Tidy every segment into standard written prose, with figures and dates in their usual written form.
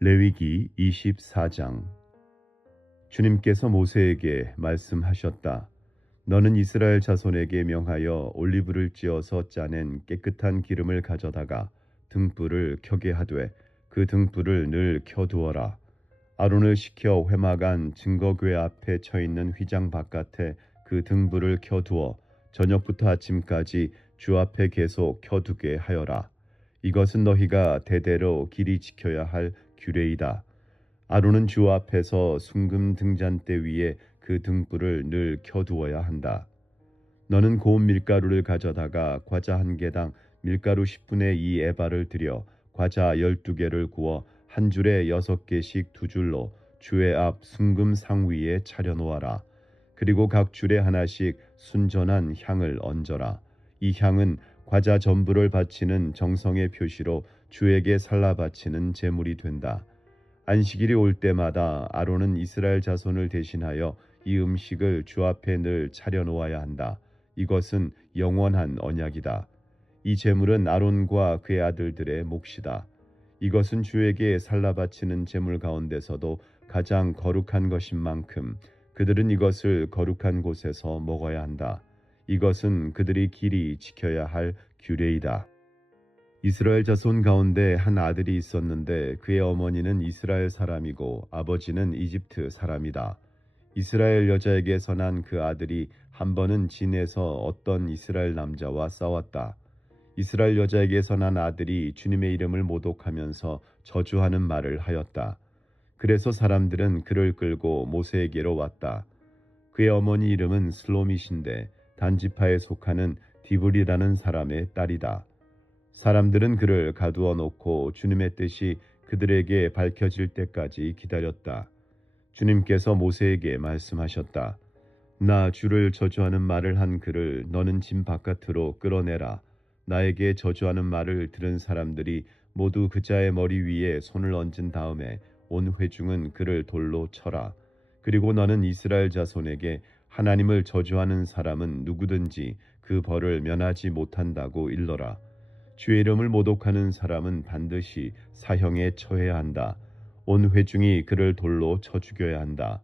레위기 24장. 주님께서 모세에게 말씀하셨다. 너는 이스라엘 자손에게 명하여 올리브를 찧어서 짜낸 깨끗한 기름을 가져다가 등불을 켜게 하되 그 등불을 늘 켜두어라. 아론을 시켜 회막안 증거궤 앞에 쳐 있는 휘장 바깥에 그 등불을 켜두어 저녁부터 아침까지 주 앞에 계속 켜두게 하여라. 이것은 너희가 대대로 길이 지켜야 할 규례이다. 아론은 주 앞에서 순금 등잔대 위에 그 등불을 늘 켜두어야 한다. 너는 고운 밀가루를 가져다가 과자 한 개당 밀가루 10분의 2 에바를 들여 과자 12개를 구워 한 줄에 6개씩 두 줄로 주의 앞 순금 상 위에 차려 놓아라. 그리고 각 줄에 하나씩 순전한 향을 얹어라. 이 향은 과자 전부를 바치는 정성의 표시로 주에게 살라 바치는 제물이 된다. 안식일이 올 때마다 아론은 이스라엘 자손을 대신하여 이 음식을 주 앞에 늘 차려 놓아야 한다. 이것은 영원한 언약이다. 이 제물은 아론과 그의 아들들의 몫이다. 이것은 주에게 살라 바치는 제물 가운데서도 가장 거룩한 것인 만큼 그들은 이것을 거룩한 곳에서 먹어야 한다. 이것은 그들이 길이 지켜야 할 규례이다. 이스라엘 자손 가운데 한 아들이 있었는데 그의 어머니는 이스라엘 사람이고 아버지는 이집트 사람이다. 이스라엘 여자에게서 난 그 아들이 한 번은 진에서 어떤 이스라엘 남자와 싸웠다. 이스라엘 여자에게서 난 아들이 주님의 이름을 모독하면서 저주하는 말을 하였다. 그래서 사람들은 그를 끌고 모세에게로 왔다. 그의 어머니 이름은 슬로밋인데 단지파에 속하는 디브리라는 사람의 딸이다. 사람들은 그를 가두어 놓고 주님의 뜻이 그들에게 밝혀질 때까지 기다렸다. 주님께서 모세에게 말씀하셨다. 나 주를 저주하는 말을 한 그를 너는 진 바깥으로 끌어내라. 나에게 저주하는 말을 들은 사람들이 모두 그자의 머리 위에 손을 얹은 다음에 온 회중은 그를 돌로 쳐라. 그리고 너는 이스라엘 자손에게 하나님을 저주하는 사람은 누구든지 그 벌을 면하지 못한다고 일러라. 주의 이름을 모독하는 사람은 반드시 사형에 처해야 한다. 온 회중이 그를 돌로 쳐 죽여야 한다.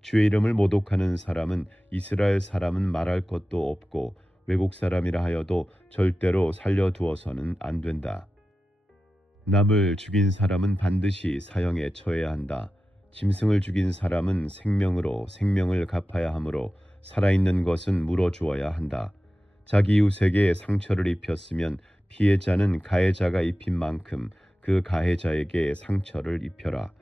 주의 이름을 모독하는 사람은 이스라엘 사람은 말할 것도 없고 외국 사람이라 하여도 절대로 살려두어서는 안 된다. 남을 죽인 사람은 반드시 사형에 처해야 한다. 짐승을 죽인 사람은 생명으로 생명을 갚아야 하므로 살아있는 것은 물어주어야 한다. 자기 이웃에게 상처를 입혔으면 피해자는 가해자가 입힌 만큼 그 가해자에게 상처를 입혀라.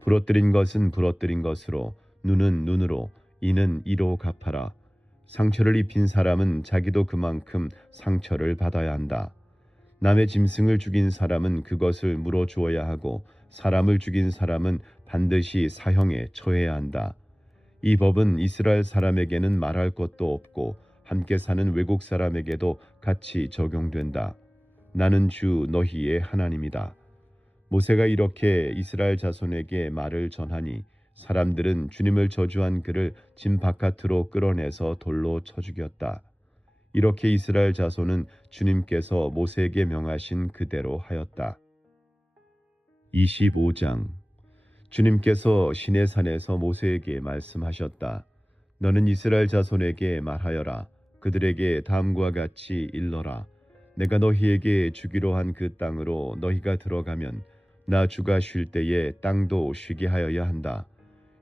부러뜨린 것은 부러뜨린 것으로, 눈은 눈으로, 이는 이로 갚아라. 상처를 입힌 사람은 자기도 그만큼 상처를 받아야 한다. 남의 짐승을 죽인 사람은 그것을 물어주어야 하고 사람을 죽인 사람은 반드시 사형에 처해야 한다. 이 법은 이스라엘 사람에게는 말할 것도 없고 함께 사는 외국 사람에게도 같이 적용된다. 나는 주 너희의 하나님이다. 모세가 이렇게 이스라엘 자손에게 말을 전하니 사람들은 주님을 저주한 그를 진 바깥으로 끌어내서 돌로 쳐 죽였다. 이렇게 이스라엘 자손은 주님께서 모세에게 명하신 그대로 하였다. 25장. 주님께서 시내산에서 모세에게 말씀하셨다. 너는 이스라엘 자손에게 말하여라. 그들에게 다음과 같이 일러라. 내가 너희에게 주기로 한 그 땅으로 너희가 들어가면 나 주가 쉴 때에 땅도 쉬게 하여야 한다.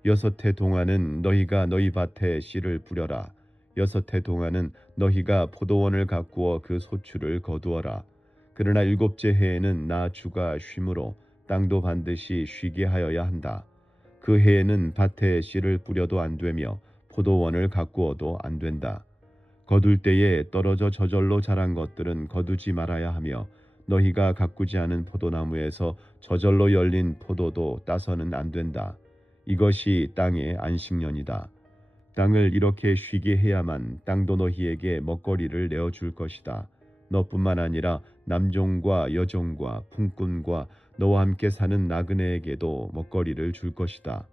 6해 동안은 너희가 너희 밭에 씨를 뿌려라. 6해 동안은 너희가 포도원을 가꾸어 그 소출을 거두어라. 그러나 7째 해에는 나 주가 쉼으로 땅도 반드시 쉬게 하여야 한다. 그 해에는 밭에 씨를 뿌려도 안 되며 포도원을 가꾸어도 안 된다. 거둘 때에 떨어져 저절로 자란 것들은 거두지 말아야 하며 너희가 가꾸지 않은 포도나무에서 저절로 열린 포도도 따서는 안 된다. 이것이 땅의 안식년이다. 땅을 이렇게 쉬게 해야만 땅도 너희에게 먹거리를 내어줄 것이다. 너뿐만 아니라 남종과 여종과 품꾼과 너와 함께 사는 나그네에게도 먹거리를 줄 것이다.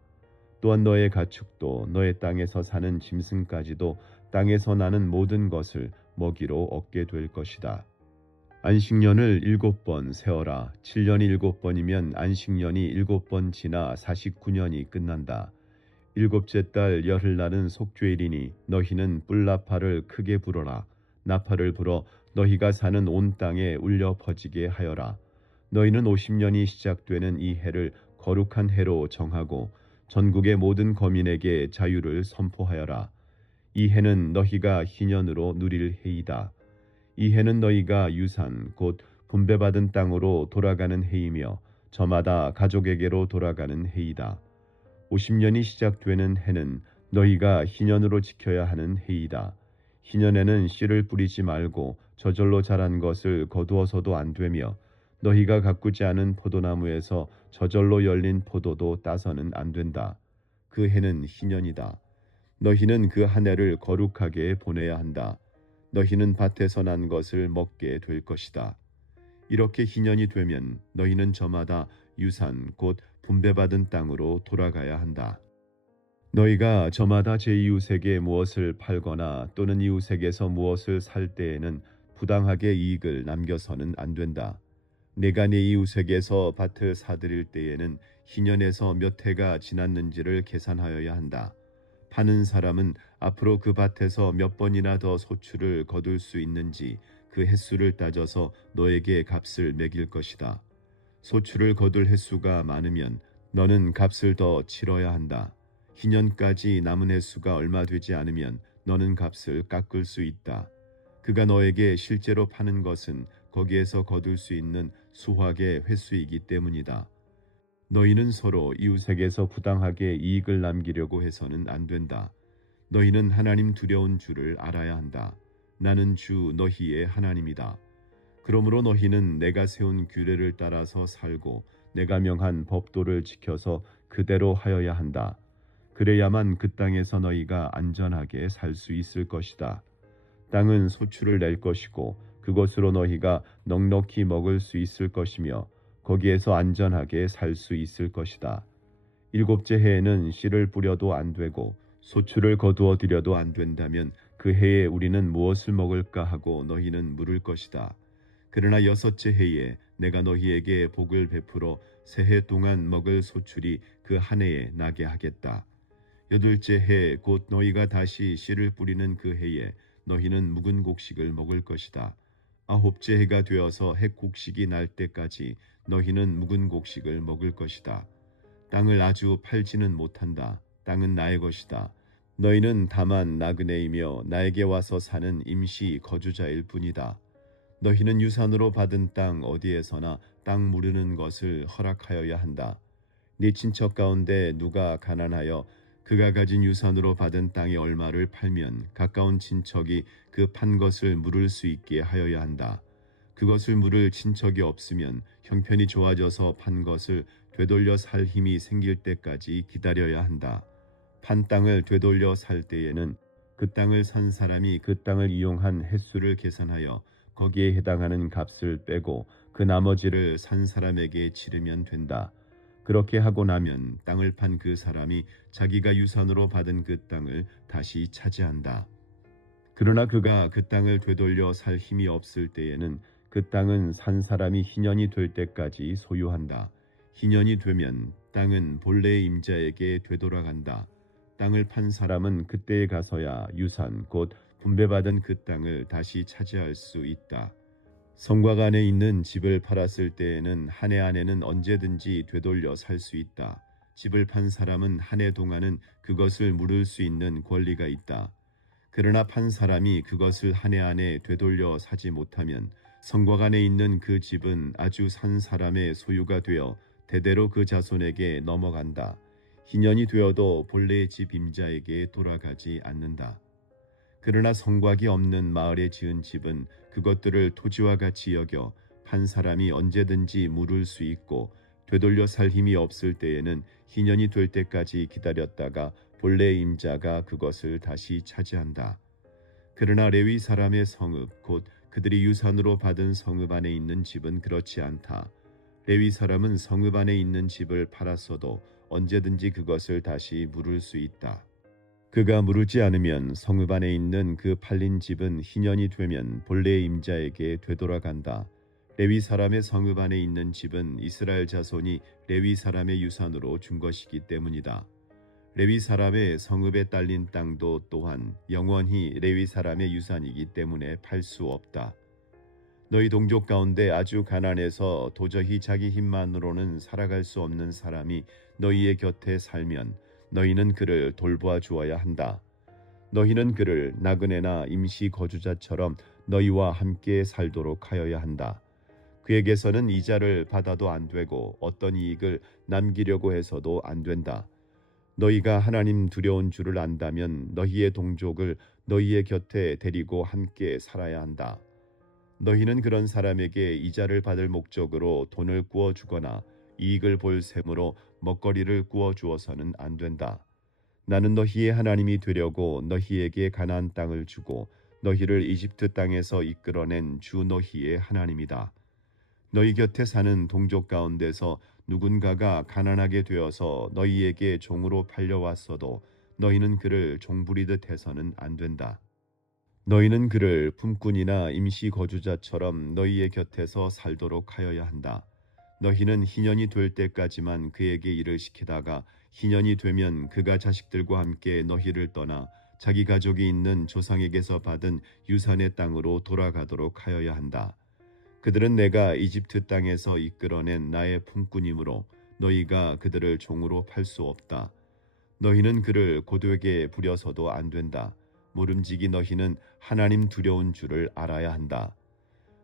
또한 너의 가축도 너의 땅에서 사는 짐승까지도 땅에서 나는 모든 것을 먹이로 얻게 될 것이다. 안식년을 7번 세어라. 7년이 7번이면 안식년이 7번 지나 49년이 끝난다. 일곱째 달 열흘날은 속죄일이니 너희는 뿔나팔을 크게 불어라. 나팔을 불어 너희가 사는 온 땅에 울려 퍼지게 하여라. 너희는 50년이 시작되는 이 해를 거룩한 해로 정하고 전국의 모든 거민에게 자유를 선포하여라. 이 해는 너희가 희년으로 누릴 해이다. 이 해는 너희가 유산 곧 분배받은 땅으로 돌아가는 해이며 저마다 가족에게로 돌아가는 해이다. 50년이 시작되는 해는 너희가 희년으로 지켜야 하는 해이다. 희년에는 씨를 뿌리지 말고 저절로 자란 것을 거두어서도 안 되며 너희가 가꾸지 않은 포도나무에서 저절로 열린 포도도 따서는 안 된다. 그 해는 희년이다. 너희는 그 한 해를 거룩하게 보내야 한다. 너희는 밭에서 난 것을 먹게 될 것이다. 이렇게 희년이 되면 너희는 저마다 유산 곧 분배받은 땅으로 돌아가야 한다. 너희가 저마다 제 이웃에게 무엇을 팔거나 또는 이웃에게서 무엇을 살 때에는 부당하게 이익을 남겨서는 안 된다. 내가 네 이웃에게서 밭을 사들일 때에는 희년에서 몇 해가 지났는지를 계산하여야 한다. 파는 사람은 앞으로 그 밭에서 몇 번이나 더 소출을 거둘 수 있는지 그 횟수를 따져서 너에게 값을 매길 것이다. 소출을 거둘 횟수가 많으면 너는 값을 더 치러야 한다. 희년까지 남은 횟수가 얼마 되지 않으면 너는 값을 깎을 수 있다. 그가 너에게 실제로 파는 것은 거기에서 거둘 수 있는 수확의 횟수이기 때문이다. 너희는 서로 이웃에게서 부당하게 이익을 남기려고 해서는 안 된다. 너희는 하나님 두려운 줄을 알아야 한다. 나는 주 너희의 하나님이다. 그러므로 너희는 내가 세운 규례를 따라서 살고 내가 명한 법도를 지켜서 그대로 하여야 한다. 그래야만 그 땅에서 너희가 안전하게 살 수 있을 것이다. 땅은 소출을 낼 것이고 그것으로 너희가 넉넉히 먹을 수 있을 것이며 거기에서 안전하게 살 수 있을 것이다. 일곱째 해에는 씨를 뿌려도 안 되고 소출을 거두어 들여도 안 된다면 그 해에 우리는 무엇을 먹을까 하고 너희는 물을 것이다. 그러나 여섯째 해에 내가 너희에게 복을 베풀어 새해 동안 먹을 소출이 그 한 해에 나게 하겠다. 여덟째 해 곧 너희가 다시 씨를 뿌리는 그 해에 너희는 묵은 곡식을 먹을 것이다. 아홉째 해가 되어서 핵곡식이 날 때까지 너희는 묵은 곡식을 먹을 것이다. 땅을 아주 팔지는 못한다. 땅은 나의 것이다. 너희는 다만 나그네이며 나에게 와서 사는 임시 거주자일 뿐이다. 너희는 유산으로 받은 땅 어디에서나 땅 무르는 것을 허락하여야 한다. 네 친척 가운데 누가 가난하여 그가 가진 유산으로 받은 땅의 얼마를 팔면 가까운 친척이 그 판 것을 물을 수 있게 하여야 한다. 그것을 물을 친척이 없으면 형편이 좋아져서 판 것을 되돌려 살 힘이 생길 때까지 기다려야 한다. 판 땅을 되돌려 살 때에는 그 땅을 산 사람이 그 땅을 이용한 횟수를 계산하여 거기에 해당하는 값을 빼고 그 나머지를 산 사람에게 치르면 된다. 그렇게 하고 나면 땅을 판 그 사람이 자기가 유산으로 받은 그 땅을 다시 차지한다. 그러나 그가 그 땅을 되돌려 살 힘이 없을 때에는 그 땅은 산 사람이 희년이 될 때까지 소유한다. 희년이 되면 땅은 본래의 임자에게 되돌아간다. 땅을 판 사람은 그때에 가서야 유산 곧 분배받은 그 땅을 다시 차지할 수 있다. 성곽 안에 있는 집을 팔았을 때에는 한 해 안에는 언제든지 되돌려 살 수 있다. 집을 판 사람은 한 해 동안은 그것을 물을 수 있는 권리가 있다. 그러나 판 사람이 그것을 한 해 안에 되돌려 사지 못하면 성곽 안에 있는 그 집은 아주 산 사람의 소유가 되어 대대로 그 자손에게 넘어간다. 희년이 되어도 본래의 집 임자에게 돌아가지 않는다. 그러나 성곽이 없는 마을에 지은 집은 그것들을 토지와 같이 여겨 판 사람이 언제든지 물을 수 있고 되돌려 살 힘이 없을 때에는 희년이 될 때까지 기다렸다가 본래의 임자가 그것을 다시 차지한다. 그러나 레위 사람의 성읍 곧 그들이 유산으로 받은 성읍 안에 있는 집은 그렇지 않다. 레위 사람은 성읍 안에 있는 집을 팔았어도 언제든지 그것을 다시 물을 수 있다. 그가 물지 않으면 성읍 안에 있는 그 팔린 집은 희년이 되면 본래의 임자에게 되돌아간다. 레위 사람의 성읍 안에 있는 집은 이스라엘 자손이 레위 사람의 유산으로 준 것이기 때문이다. 레위 사람의 성읍에 딸린 땅도 또한 영원히 레위 사람의 유산이기 때문에 팔 수 없다. 너희 동족 가운데 아주 가난해서 도저히 자기 힘만으로는 살아갈 수 없는 사람이 너희의 곁에 살면 너희는 그를 돌보아 주어야 한다. 너희는 그를 나그네나 임시 거주자처럼 너희와 함께 살도록 하여야 한다. 그에게서는 이자를 받아도 안 되고 어떤 이익을 남기려고 해서도 안 된다. 너희가 하나님 두려운 줄을 안다면 너희의 동족을 너희의 곁에 데리고 함께 살아야 한다. 너희는 그런 사람에게 이자를 받을 목적으로 돈을 구워 주거나 이익을 볼 셈으로 먹거리를 구워 주어서는 안 된다. 나는 너희의 하나님이 되려고 너희에게 가나안 땅을 주고 너희를 이집트 땅에서 이끌어낸 주 너희의 하나님이다. 너희 곁에 사는 동족 가운데서 누군가가 가난하게 되어서 너희에게 종으로 팔려왔어도 너희는 그를 종부리듯 해서는 안 된다. 너희는 그를 품꾼이나 임시 거주자처럼 너희의 곁에서 살도록 하여야 한다. 너희는 희년이 될 때까지만 그에게 일을 시키다가 희년이 되면 그가 자식들과 함께 너희를 떠나 자기 가족이 있는 조상에게서 받은 유산의 땅으로 돌아가도록 하여야 한다. 그들은 내가 이집트 땅에서 이끌어낸 나의 품꾼이므로 너희가 그들을 종으로 팔 수 없다. 너희는 그를 고되게 부려서도 안 된다. 모름지기 너희는 하나님 두려운 줄을 알아야 한다.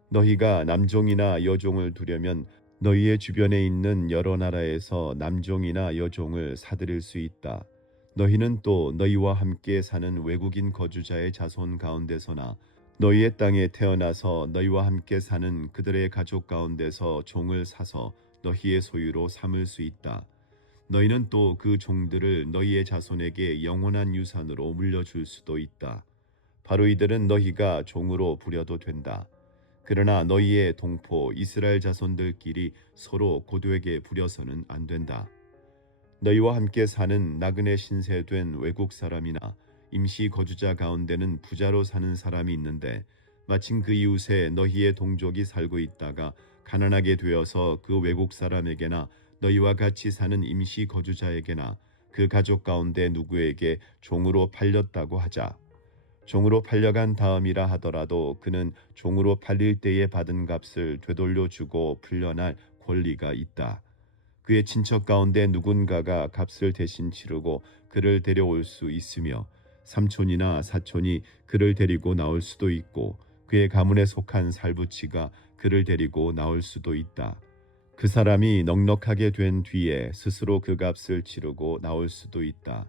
너희가 남종이나 여종을 두려면 너희의 주변에 있는 여러 나라에서 남종이나 여종을 사들일 수 있다. 너희는 또 너희와 함께 사는 외국인 거주자의 자손 가운데서나 너희의 땅에 태어나서 너희와 함께 사는 그들의 가족 가운데서 종을 사서 너희의 소유로 삼을 수 있다. 너희는 또 그 종들을 너희의 자손에게 영원한 유산으로 물려줄 수도 있다. 바로 이들은 너희가 종으로 부려도 된다. 그러나 너희의 동포 이스라엘 자손들끼리 서로 고되게 부려서는 안 된다. 너희와 함께 사는 나그네 신세된 외국 사람이나 임시 거주자 가운데는 부자로 사는 사람이 있는데 마침 그 이웃에 너희의 동족이 살고 있다가 가난하게 되어서 그 외국 사람에게나 너희와 같이 사는 임시 거주자에게나 그 가족 가운데 누구에게 종으로 팔렸다고 하자. 종으로 팔려간 다음이라 하더라도 그는 종으로 팔릴 때에 받은 값을 되돌려 주고 풀려날 권리가 있다. 그의 친척 가운데 누군가가 값을 대신 치르고 그를 데려올 수 있으며 삼촌이나 사촌이 그를 데리고 나올 수도 있고 그의 가문에 속한 살부치가 그를 데리고 나올 수도 있다. 그 사람이 넉넉하게 된 뒤에 스스로 그 값을 치르고 나올 수도 있다.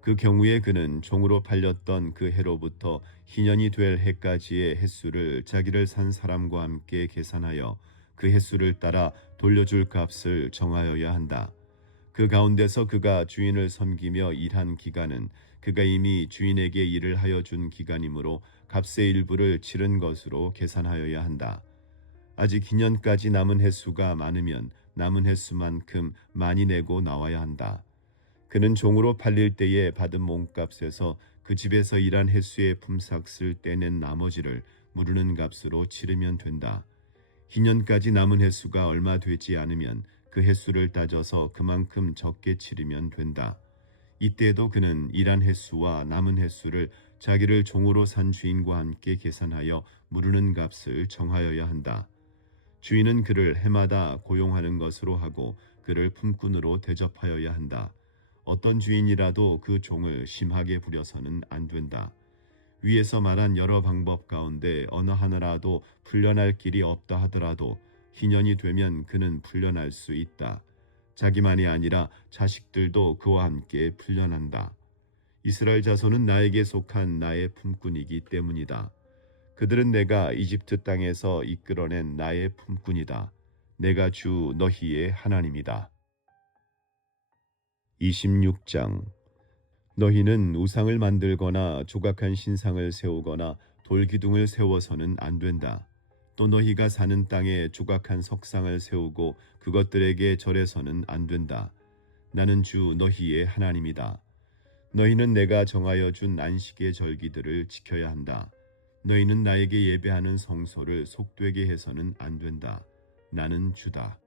그 경우에 그는 종으로 팔렸던 그 해로부터 희년이 될 해까지의 횟수를 자기를 산 사람과 함께 계산하여 그 횟수를 따라 돌려줄 값을 정하여야 한다. 그 가운데서 그가 주인을 섬기며 일한 기간은 그가 이미 주인에게 일을 하여 준 기간이므로 값의 일부를 치른 것으로 계산하여야 한다. 아직 희년까지 남은 횟수가 많으면 남은 횟수만큼 많이 내고 나와야 한다. 그는 종으로 팔릴 때에 받은 몸값에서 그 집에서 일한 횟수의 품삯을 떼낸 나머지를 무르는 값으로 치르면 된다. 희년까지 남은 횟수가 얼마 되지 않으면 그 횟수를 따져서 그만큼 적게 치르면 된다. 이때에도 그는 일한 횟수와 남은 횟수를 자기를 종으로 산 주인과 함께 계산하여 무르는 값을 정하여야 한다. 주인은 그를 해마다 고용하는 것으로 하고 그를 품꾼으로 대접하여야 한다. 어떤 주인이라도 그 종을 심하게 부려서는 안 된다. 위에서 말한 여러 방법 가운데 어느 하나라도 풀려날 길이 없다 하더라도 희년이 되면 그는 풀려날 수 있다. 자기만이 아니라 자식들도 그와 함께 풀려난다. 이스라엘 자손은 나에게 속한 나의 품꾼이기 때문이다. 그들은 내가 이집트 땅에서 이끌어낸 나의 품꾼이다. 내가 주 너희의 하나님이다. 26장 너희는 우상을 만들거나 조각한 신상을 세우거나 돌기둥을 세워서는 안 된다. 또 너희가 사는 땅에 조각한 석상을 세우고 그것들에게 절해서는 안 된다. 나는 주 너희의 하나님이다. 너희는 내가 정하여 준 안식의 절기들을 지켜야 한다. 너희는 나에게 예배하는 성소를 속되게 해서는 안 된다. 나는 주다.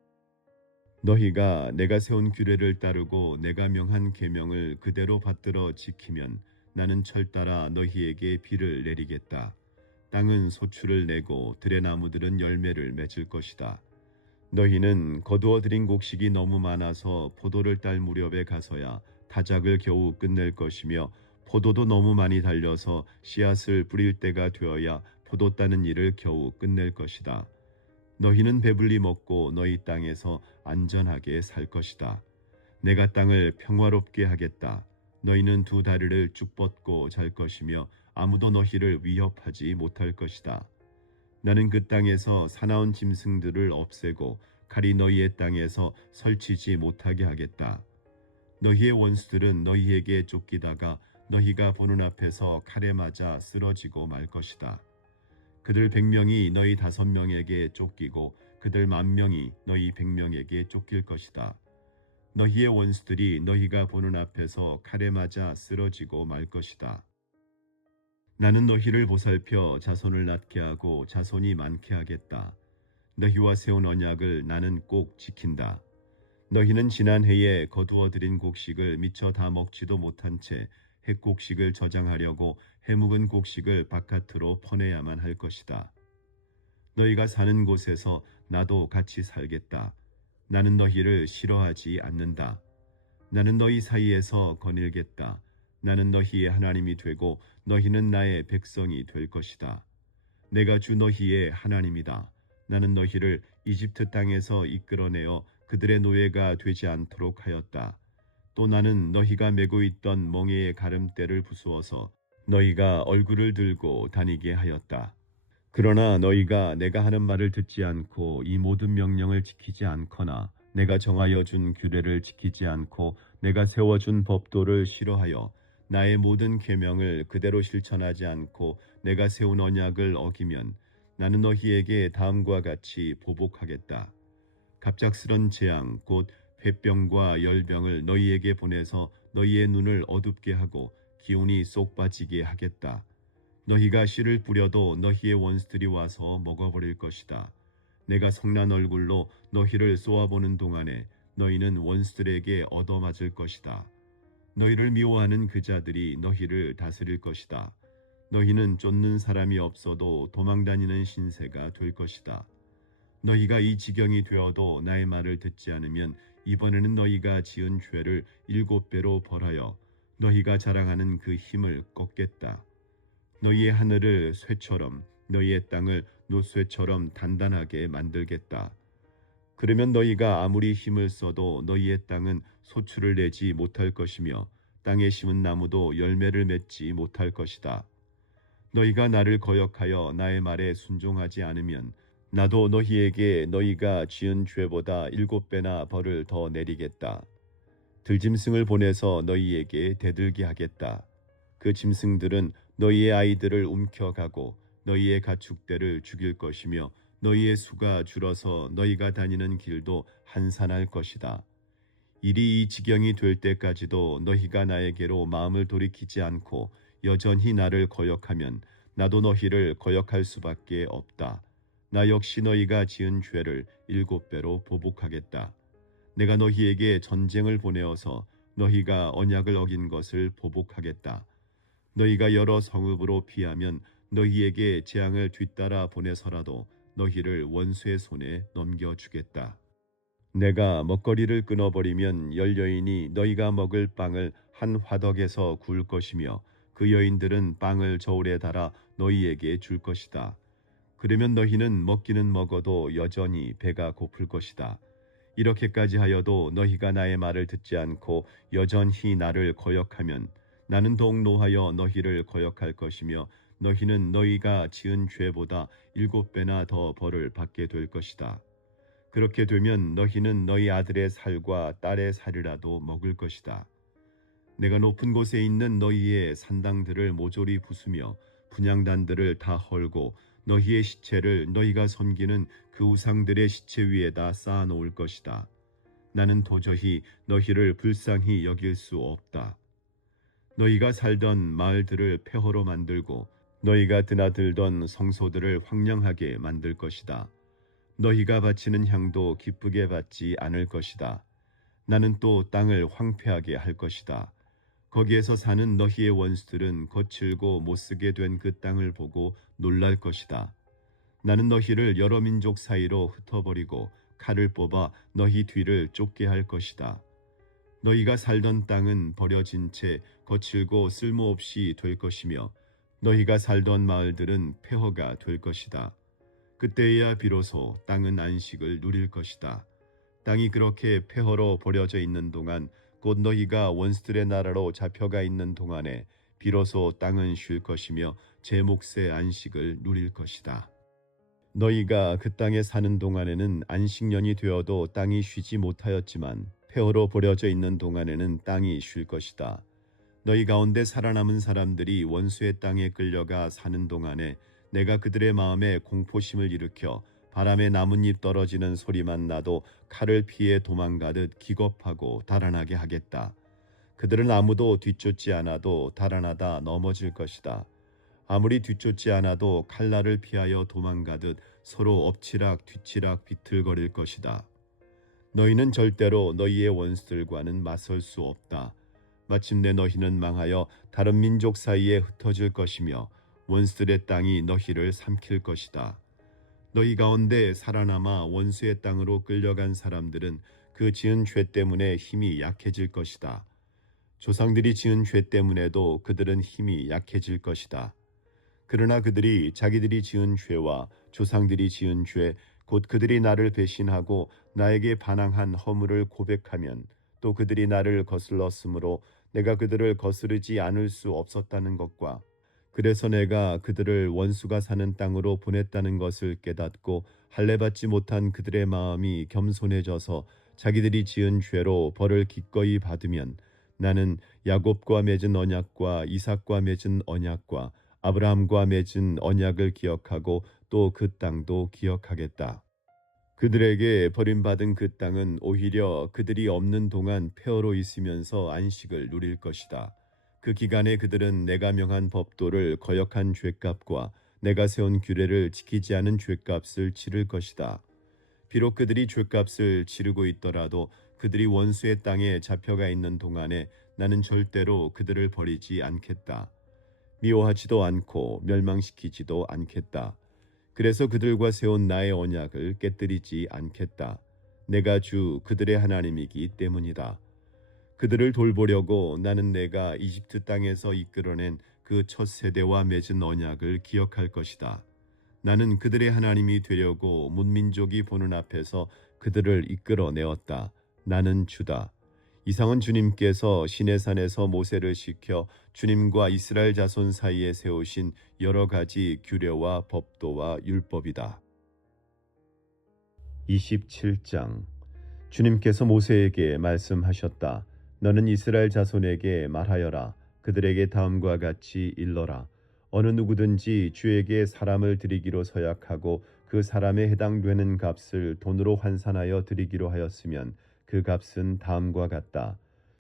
너희가 내가 세운 규례를 따르고 내가 명한 계명을 그대로 받들어 지키면 나는 철따라 너희에게 비를 내리겠다. 땅은 소출을 내고 들의 나무들은 열매를 맺을 것이다. 너희는 거두어 들인 곡식이 너무 많아서 포도를 딸 무렵에 가서야 타작을 겨우 끝낼 것이며 포도도 너무 많이 달려서 씨앗을 뿌릴 때가 되어야 포도 따는 일을 겨우 끝낼 것이다. 너희는 배불리 먹고 너희 땅에서 안전하게 살 것이다. 내가 땅을 평화롭게 하겠다. 너희는 두 다리를 쭉 뻗고 잘 것이며 아무도 너희를 위협하지 못할 것이다. 나는 그 땅에서 사나운 짐승들을 없애고 칼이 너희의 땅에서 설치지 못하게 하겠다. 너희의 원수들은 너희에게 쫓기다가 너희가 보는 앞에서 칼에 맞아 쓰러지고 말 것이다. 그들 100명이 너희 5명에게 쫓기고 그들 10,000명이 너희 100명에게 쫓길 것이다. 너희의 원수들이 너희가 보는 앞에서 칼에 맞아 쓰러지고 말 것이다. 나는 너희를 보살펴 자손을 낳게 하고 자손이 많게 하겠다. 너희와 세운 언약을 나는 꼭 지킨다. 너희는 지난 해에 거두어 들인 곡식을 미처 다 먹지도 못한 채 햇곡식을 저장하려고 해묵은 곡식을 바깥으로 퍼내야만 할 것이다. 너희가 사는 곳에서 나도 같이 살겠다. 나는 너희를 싫어하지 않는다. 나는 너희 사이에서 거닐겠다. 나는 너희의 하나님이 되고 너희는 나의 백성이 될 것이다. 내가 주 너희의 하나님이다. 나는 너희를 이집트 땅에서 이끌어내어 그들의 노예가 되지 않도록 하였다. 또 나는 너희가 메고 있던 멍에의 가름대를 부수어서 너희가 얼굴을 들고 다니게 하였다. 그러나 너희가 내가 하는 말을 듣지 않고 이 모든 명령을 지키지 않거나 내가 정하여 준 규례를 지키지 않고 내가 세워준 법도를 싫어하여 나의 모든 계명을 그대로 실천하지 않고 내가 세운 언약을 어기면 나는 너희에게 다음과 같이 보복하겠다. 갑작스런 재앙 곧 회병과 열병을 너희에게 보내서 너희의 눈을 어둡게 하고 기운이 쏙 빠지게 하겠다. 너희가 씨를 뿌려도 너희의 원수들이 와서 먹어버릴 것이다. 내가 성난 얼굴로 너희를 쏘아보는 동안에 너희는 원수들에게 얻어맞을 것이다. 너희를 미워하는 그 자들이 너희를 다스릴 것이다. 너희는 쫓는 사람이 없어도 도망다니는 신세가 될 것이다. 너희가 이 지경이 되어도 나의 말을 듣지 않으면 이번에는 너희가 지은 죄를 7배로 벌하여 너희가 자랑하는 그 힘을 꺾겠다. 너희의 하늘을 쇠처럼 너희의 땅을 노쇠처럼 단단하게 만들겠다. 그러면 너희가 아무리 힘을 써도 너희의 땅은 소출을 내지 못할 것이며 땅에 심은 나무도 열매를 맺지 못할 것이다. 너희가 나를 거역하여 나의 말에 순종하지 않으면 나도 너희에게 너희가 지은 죄보다 7배나 벌을 더 내리겠다. 들짐승을 보내서 너희에게 대들게 하겠다. 그 짐승들은 너희의 아이들을 움켜가고 너희의 가축대를 죽일 것이며 너희의 수가 줄어서 너희가 다니는 길도 한산할 것이다. 일이 이 지경이 될 때까지도 너희가 나에게로 마음을 돌이키지 않고 여전히 나를 거역하면 나도 너희를 거역할 수밖에 없다. 나 역시 너희가 지은 죄를 7배로 보복하겠다. 내가 너희에게 전쟁을 보내어서 너희가 언약을 어긴 것을 보복하겠다. 너희가 여러 성읍으로 피하면 너희에게 재앙을 뒤따라 보내서라도 너희를 원수의 손에 넘겨주겠다. 내가 먹거리를 끊어버리면 열 여인이 너희가 먹을 빵을 한 화덕에서 구울 것이며 그 여인들은 빵을 저울에 달아 너희에게 줄 것이다. 그러면 너희는 먹기는 먹어도 여전히 배가 고플 것이다. 이렇게까지 하여도 너희가 나의 말을 듣지 않고 여전히 나를 거역하면 나는 더욱 노하여 너희를 거역할 것이며 너희는 너희가 지은 죄보다 7배나 더 벌을 받게 될 것이다. 그렇게 되면 너희는 너희 아들의 살과 딸의 살이라도 먹을 것이다. 내가 높은 곳에 있는 너희의 산당들을 모조리 부수며 분향단들을 다 헐고 너희의 시체를 너희가 섬기는 그 우상들의 시체 위에다 쌓아 놓을 것이다. 나는 도저히 너희를 불쌍히 여길 수 없다. 너희가 살던 마을들을 폐허로 만들고 너희가 드나들던 성소들을 황량하게 만들 것이다. 너희가 바치는 향도 기쁘게 받지 않을 것이다. 나는 또 땅을 황폐하게 할 것이다. 거기에서 사는 너희의 원수들은 거칠고 못쓰게 된 그 땅을 보고 놀랄 것이다. 나는 너희를 여러 민족 사이로 흩어버리고 칼을 뽑아 너희 뒤를 쫓게 할 것이다. 너희가 살던 땅은 버려진 채 거칠고 쓸모없이 될 것이며 너희가 살던 마을들은 폐허가 될 것이다. 그때야 비로소 땅은 안식을 누릴 것이다. 땅이 그렇게 폐허로 버려져 있는 동안 곧 너희가 원수들의 나라로 잡혀가 있는 동안에 비로소 땅은 쉴 것이며 제 몫의 안식을 누릴 것이다. 너희가 그 땅에 사는 동안에는 안식년이 되어도 땅이 쉬지 못하였지만 폐허로 버려져 있는 동안에는 땅이 쉴 것이다. 너희 가운데 살아남은 사람들이 원수의 땅에 끌려가 사는 동안에 내가 그들의 마음에 공포심을 일으켜 바람에 나뭇잎 떨어지는 소리만 나도 칼을 피해 도망가듯 기겁하고 달아나게 하겠다. 그들은 아무도 뒤쫓지 않아도 달아나다 넘어질 것이다. 아무리 뒤쫓지 않아도 칼날을 피하여 도망가듯 서로 엎치락 뒤치락 비틀거릴 것이다. 너희는 절대로 너희의 원수들과는 맞설 수 없다. 마침내 너희는 망하여 다른 민족 사이에 흩어질 것이며 원수들의 땅이 너희를 삼킬 것이다. 너희 가운데 살아남아 원수의 땅으로 끌려간 사람들은 그 지은 죄 때문에 힘이 약해질 것이다. 조상들이 지은 죄 때문에도 그들은 힘이 약해질 것이다. 그러나 그들이 자기들이 지은 죄와 조상들이 지은 죄, 곧 그들이 나를 배신하고 나에게 반항한 허물을 고백하면 또 그들이 나를 거슬렀으므로 내가 그들을 거스르지 않을 수 없었다는 것과 그래서 내가 그들을 원수가 사는 땅으로 보냈다는 것을 깨닫고 할례받지 못한 그들의 마음이 겸손해져서 자기들이 지은 죄로 벌을 기꺼이 받으면 나는 야곱과 맺은 언약과 이삭과 맺은 언약과 아브라함과 맺은 언약을 기억하고 또 그 땅도 기억하겠다. 그들에게 버림받은 그 땅은 오히려 그들이 없는 동안 폐허로 있으면서 안식을 누릴 것이다. 그 기간에 그들은 내가 명한 법도를 거역한 죄값과 내가 세운 규례를 지키지 않은 죄값을 치를 것이다. 비록 그들이 죄값을 치르고 있더라도 그들이 원수의 땅에 잡혀가 있는 동안에 나는 절대로 그들을 버리지 않겠다. 미워하지도 않고 멸망시키지도 않겠다. 그래서 그들과 세운 나의 언약을 깨뜨리지 않겠다. 내가 주 그들의 하나님이기 때문이다. 그들을 돌보려고 나는 내가 이집트 땅에서 이끌어낸 그 첫 세대와 맺은 언약을 기억할 것이다. 나는 그들의 하나님이 되려고 문민족이 보는 앞에서 그들을 이끌어내었다. 나는 주다. 이상은 주님께서 시내산에서 모세를 시켜 주님과 이스라엘 자손 사이에 세우신 여러 가지 규례와 법도와 율법이다. 27장 주님께서 모세에게 말씀하셨다. 너는 이스라엘 자손에게 말하여라. 그들에게 다음과 같이 일러라. 어느 누구든지 주에게 사람을 드리기로 서약하고 그 사람에 해당되는 값을 돈으로 환산하여 드리기로 하였으면 그 값은 다음과 같다.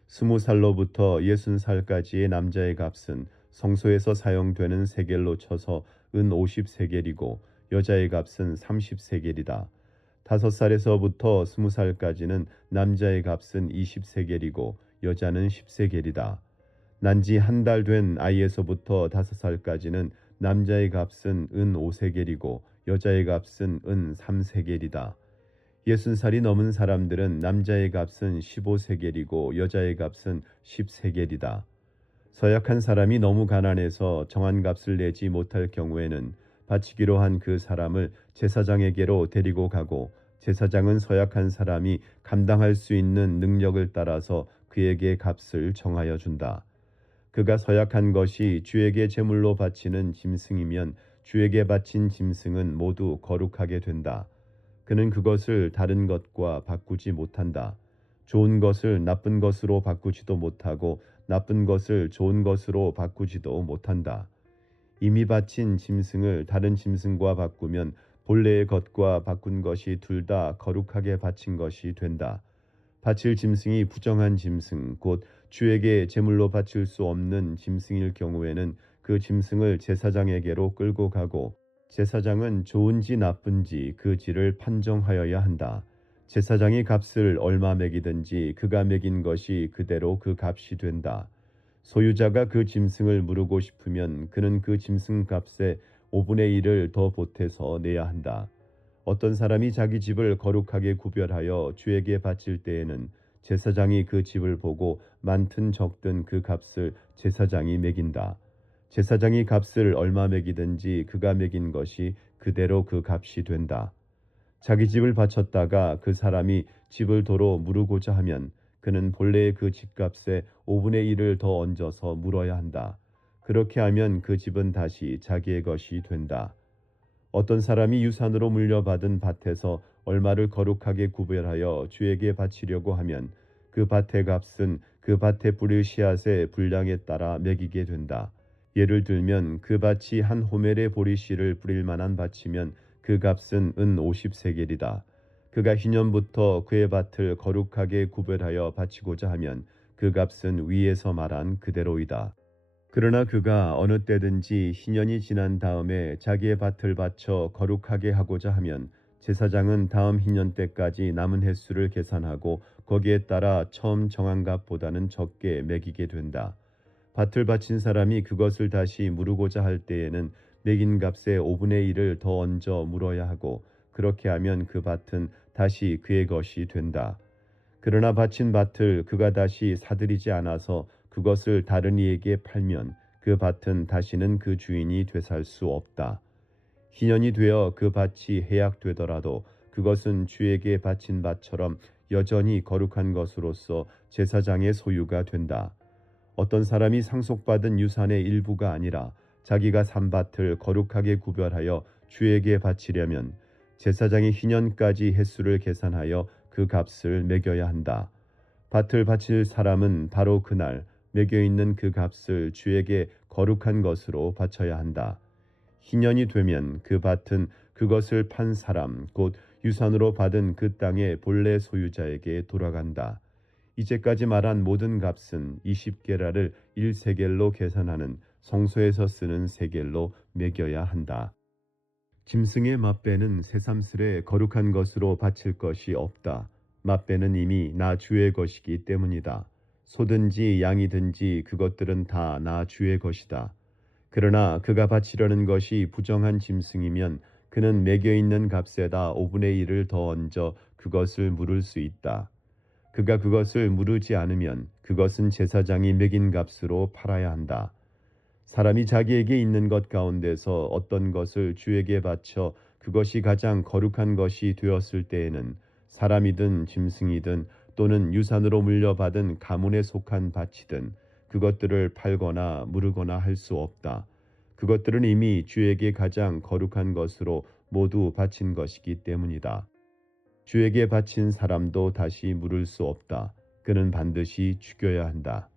20살로부터 60살까지의 남자의 값은 성소에서 사용되는 세겔로 쳐서 은 50세겔이고 여자의 값은 30세겔이다. 5살에서부터 20살까지는 남자의 값은 20세겔이고 여자는 10세겔이다. 난지 한 달 된 아이에서부터 5살까지는 남자의 값은 은 5세겔이고 여자의 값은 은 3세겔이다. 60살이 넘은 사람들은 남자의 값은 15세겔이고 여자의 값은 10세겔이다. 서약한 사람이 너무 가난해서 정한 값을 내지 못할 경우에는 바치기로 한 그 사람을 제사장에게로 데리고 가고 제사장은 서약한 사람이 감당할 수 있는 능력을 따라서 그에게 값을 정하여 준다. 그가 서약한 것이 주에게 제물로 바치는 짐승이면 주에게 바친 짐승은 모두 거룩하게 된다. 그는 그것을 다른 것과 바꾸지 못한다. 좋은 것을 나쁜 것으로 바꾸지도 못하고 나쁜 것을 좋은 것으로 바꾸지도 못한다. 이미 바친 짐승을 다른 짐승과 바꾸면 본래의 것과 바꾼 것이 둘 다 거룩하게 바친 것이 된다. 바칠 짐승이 부정한 짐승, 곧 주에게 제물로 바칠 수 없는 짐승일 경우에는 그 짐승을 제사장에게로 끌고 가고 제사장은 좋은지 나쁜지 그 질을 판정하여야 한다. 제사장이 값을 얼마 매기든지 그가 매긴 것이 그대로 그 값이 된다. 소유자가 그 짐승을 무르고 싶으면 그는 그 짐승 값의 5분의 1을 더 보태서 내야 한다. 어떤 사람이 자기 집을 거룩하게 구별하여 주에게 바칠 때에는 제사장이 그 집을 보고 많든 적든 그 값을 제사장이 매긴다. 제사장이 값을 얼마 매기든지 그가 매긴 것이 그대로 그 값이 된다. 자기 집을 바쳤다가 그 사람이 집을 도로 무르고자 하면 그는 본래의 그 집값의 5분의 1을 더 얹어서 물어야 한다. 그렇게 하면 그 집은 다시 자기의 것이 된다. 어떤 사람이 유산으로 물려받은 밭에서 얼마를 거룩하게 구별하여 주에게 바치려고 하면 그 밭의 값은 그 밭에 뿌릴 씨앗의 분량에 따라 매기게 된다. 예를 들면 그 밭이 한 호멜의 보리씨를 뿌릴 만한 밭이면 그 값은 은 50세겔이다. 그가 희년부터 그의 밭을 거룩하게 구별하여 바치고자 하면 그 값은 위에서 말한 그대로이다. 그러나 그가 어느 때든지 희년이 지난 다음에 자기의 밭을 바쳐 거룩하게 하고자 하면 제사장은 다음 희년 때까지 남은 횟수를 계산하고 거기에 따라 처음 정한 값보다는 적게 매기게 된다. 밭을 바친 사람이 그것을 다시 무르고자 할 때에는 매긴 값의 5분의 1을 더 얹어 물어야 하고 그렇게 하면 그 밭은 다시 그의 것이 된다. 그러나 바친 밭을 그가 다시 사들이지 않아서 그것을 다른 이에게 팔면 그 밭은 다시는 그 주인이 되살 수 없다. 희년이 되어 그 밭이 해약되더라도 그것은 주에게 바친 밭처럼 여전히 거룩한 것으로서 제사장의 소유가 된다. 어떤 사람이 상속받은 유산의 일부가 아니라 자기가 산 밭을 거룩하게 구별하여 주에게 바치려면 제사장이 희년까지 횟수를 계산하여 그 값을 매겨야 한다. 밭을 바칠 사람은 바로 그날 매겨 있는 그 값을 주에게 거룩한 것으로 바쳐야 한다. 희년이 되면 그 밭은 그것을 판 사람 곧 유산으로 받은 그 땅의 본래 소유자에게 돌아간다. 이제까지 말한 모든 값은 20게라를 1세겔로 계산하는 성소에서 쓰는 세겔로 매겨야 한다. 짐승의 맛배는 새삼스레 거룩한 것으로 바칠 것이 없다. 맛배는 이미 나 주의 것이기 때문이다. 소든지 양이든지 그것들은 다 나 주의 것이다. 그러나 그가 바치려는 것이 부정한 짐승이면 그는 매겨 있는 값에다 5분의 1을 더 얹어 그것을 물을 수 있다. 그가 그것을 물으지 않으면 그것은 제사장이 매긴 값으로 팔아야 한다. 사람이 자기에게 있는 것 가운데서 어떤 것을 주에게 바쳐 그것이 가장 거룩한 것이 되었을 때에는 사람이든 짐승이든 또는 유산으로 물려받은 가문에 속한 밭이든 그것들을 팔거나 무르거나 할 수 없다. 그것들은 이미 주에게 가장 거룩한 것으로 모두 바친 것이기 때문이다. 주에게 바친 사람도 다시 물을 수 없다. 그는 반드시 죽여야 한다.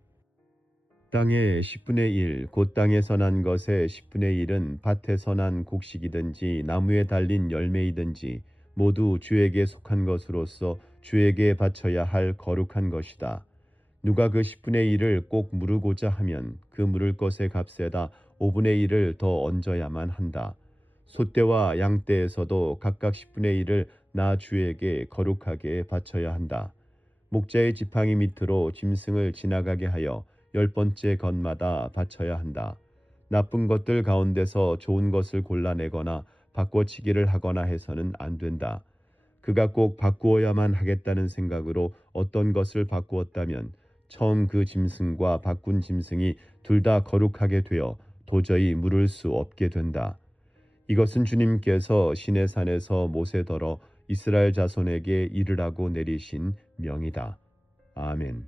땅의 10분의 1, 곧 땅에서 난 것의 10분의 1은 밭에서 난 곡식이든지 나무에 달린 열매이든지 모두 주에게 속한 것으로서 주에게 바쳐야 할 거룩한 것이다. 누가 그 10분의 1을 꼭 무르고자 하면 그 무를 것의 값에다 5분의 1을 더 얹어야만 한다. 소떼와 양떼에서도 각각 10분의 1을 나 주에게 거룩하게 바쳐야 한다. 목자의 지팡이 밑으로 짐승을 지나가게 하여 10번째 것마다 바쳐야 한다. 나쁜 것들 가운데서 좋은 것을 골라내거나 바꿔치기를 하거나 해서는 안 된다. 그가 꼭 바꾸어야만 하겠다는 생각으로 어떤 것을 바꾸었다면 처음 그 짐승과 바꾼 짐승이 둘 다 거룩하게 되어 도저히 물을 수 없게 된다. 이것은 주님께서 시내산에서 모세더러 이스라엘 자손에게 이르라고 내리신 명이다. 아멘.